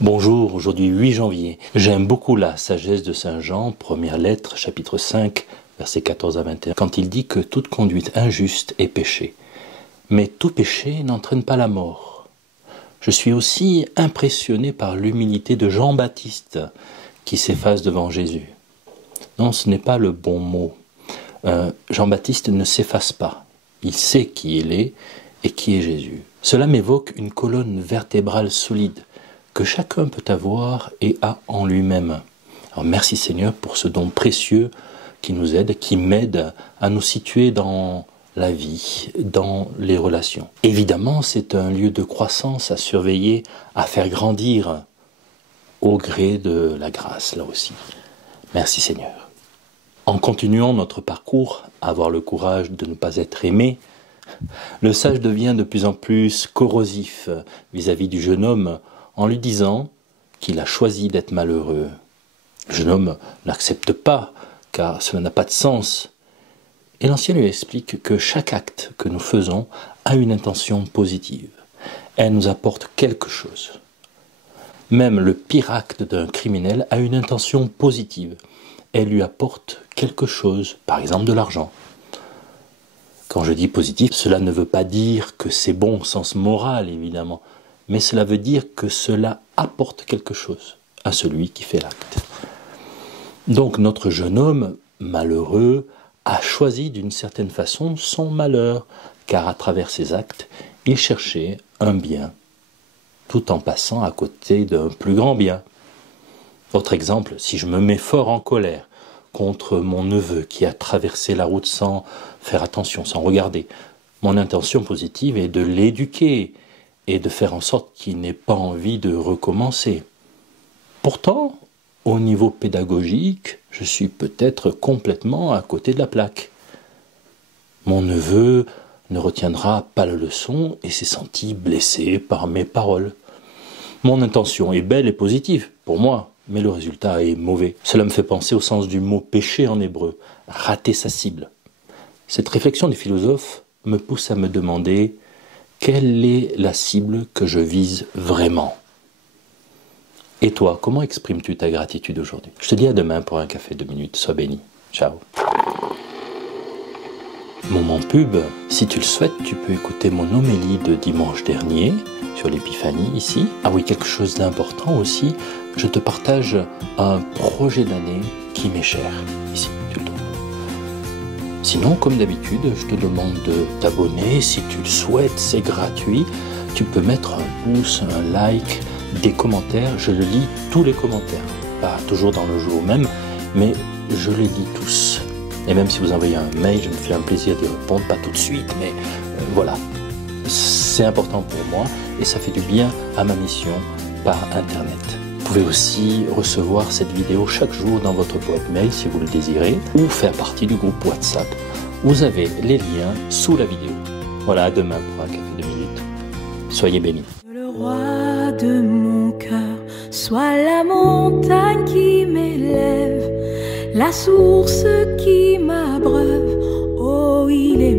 Bonjour, aujourd'hui 8 janvier. J'aime beaucoup la sagesse de Saint Jean, première lettre, chapitre 5, versets 14 à 21, quand il dit que toute conduite injuste est péché. Mais tout péché n'entraîne pas la mort. Je suis aussi impressionné par l'humilité de Jean-Baptiste qui s'efface devant Jésus. Non, ce n'est pas le bon mot. Jean-Baptiste ne s'efface pas. Il sait qui il est et qui est Jésus. Cela m'évoque une colonne vertébrale solide que chacun peut avoir et a en lui-même. Alors merci Seigneur pour ce don précieux qui nous aide, qui m'aide à nous situer dans la vie, dans les relations. Évidemment, c'est un lieu de croissance à surveiller, à faire grandir au gré de la grâce, là aussi. Merci Seigneur. En continuant notre parcours, à avoir le courage de ne pas être aimé, le sage devient de plus en plus corrosif vis-à-vis du jeune homme, en lui disant qu'il a choisi d'être malheureux. Le jeune homme n'accepte pas, car cela n'a pas de sens. Et l'ancien lui explique que chaque acte que nous faisons a une intention positive. Elle nous apporte quelque chose. Même le pire acte d'un criminel a une intention positive. Elle lui apporte quelque chose, par exemple de l'argent. Quand je dis positif, cela ne veut pas dire que c'est bon au sens moral, évidemment, mais cela veut dire que cela apporte quelque chose à celui qui fait l'acte. Donc notre jeune homme, malheureux, a choisi d'une certaine façon son malheur, car à travers ses actes, il cherchait un bien, tout en passant à côté d'un plus grand bien. Autre exemple, si je me mets fort en colère contre mon neveu qui a traversé la route sans faire attention, sans regarder, mon intention positive est de l'éduquer et de faire en sorte qu'il n'ait pas envie de recommencer. Pourtant, au niveau pédagogique, je suis peut-être complètement à côté de la plaque. Mon neveu ne retiendra pas la leçon et s'est senti blessé par mes paroles. Mon intention est belle et positive pour moi, mais le résultat est mauvais. Cela me fait penser au sens du mot péché en hébreu, rater sa cible. Cette réflexion des philosophes me pousse à me demander quelle est la cible que je vise vraiment? Et toi, comment exprimes-tu ta gratitude aujourd'hui? Je te dis à demain pour un café 2 minutes. Sois béni. Ciao. Moment pub, si tu le souhaites, tu peux écouter mon homélie de dimanche dernier sur l'Épiphanie ici. Ah oui, quelque chose d'important aussi, je te partage un projet d'année qui m'est cher ici. Tu le trouves. Sinon, comme d'habitude, je te demande de t'abonner. Si tu le souhaites, c'est gratuit. Tu peux mettre un pouce, un like, des commentaires. Je le lis tous les commentaires. Pas toujours dans le jour même, mais je les lis tous. Et même si vous envoyez un mail, je me fais un plaisir d'y répondre. Pas tout de suite, mais voilà. C'est important pour moi et ça fait du bien à ma mission par Internet. Vous pouvez aussi recevoir cette vidéo chaque jour dans votre boîte mail si vous le désirez ou faire partie du groupe WhatsApp. Vous avez les liens sous la vidéo. Voilà, à demain pour un café 2 minutes. Soyez bénis. Le roi de mon cœur soit la montagne qui m'élève, la source qui m'abreuve. Oh, il est